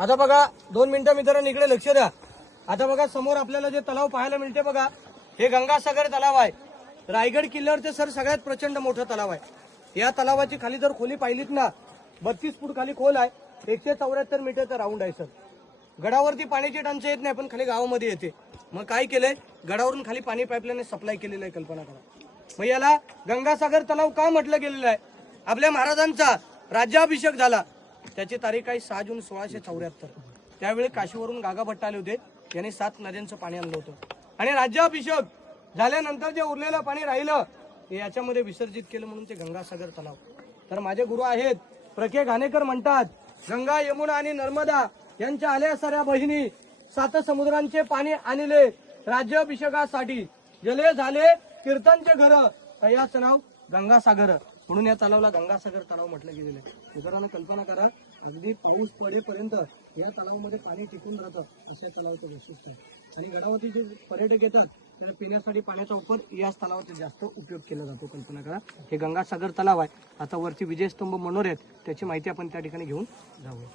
आता बघा 2 मिनिटं मित्रांनो इकडे लक्ष द्या। आता बघा समोर आपल्याला जे तलाव पाहायला मिळते बघा, हे गंगासागर तलाव आहे। रायगड किल्ल्यावरचे सर सगळ्यात प्रचंड मोठं तलाव आहे। या तलावाची खाली जर खोली पाहिलीत ना 32 फूट खाली खोल आहे, 174 मीटरचा राऊंड आहे सर। गडावरती पाण्याची टंचाई येत नाही, पण खाली गावामध्ये येते। मग काय केलंय, गडावरून खाली पाणी पाईपलाईन सप्लाय केलेलं आहे, कल्पना करा। मग याला गंगासागर तलाव का म्हटलं गेलेलं आहे? आपल्या महाराजांचा राज्याभिषेक झाला, त्याची तारीख आहे 6 जून 1674। त्यावेळी काशीवरून गागा भट्ट आले होते, यांनी 7 नद्यांचं पाणी आणलं होतं आणि राज्याभिषेक झाल्यानंतर जे उरलेलं पाणी राहिलं हे याच्यामध्ये विसर्जित केलं, म्हणून ते गंगासागर तलाव। तर माझे गुरु आहेत प्रके घाणेकर, म्हणतात गंगा यमुना आणि नर्मदा यांच्या आल्या साऱ्या बहिणी 7 समुद्रांचे पाणी आणले राज्याभिषेकासाठी, जले झाले कीर्तनचे घर, याचं नाव गंगासागर, म्हणून या तलावाला गंगासागर तलाव म्हटलं गेलेलं आहे। मित्रांनो कल्पना करा, अगदी पाऊस पडेपर्यंत या तलावामध्ये पाणी टिकून राहतं, असे तलावाचं वैशिष्ट्य आहे। आणि गडावरती जे पर्यटक येतात तर पिण्यासाठी पाण्याचा वापर याच तलावाचा जास्त उपयोग केला जातो, कल्पना करा। हे गंगासागर तलाव आहे। आता वरती विजयस्तंभ मनोरे आहेत, त्याची माहिती आपण त्या ठिकाणी घेऊन जाऊया।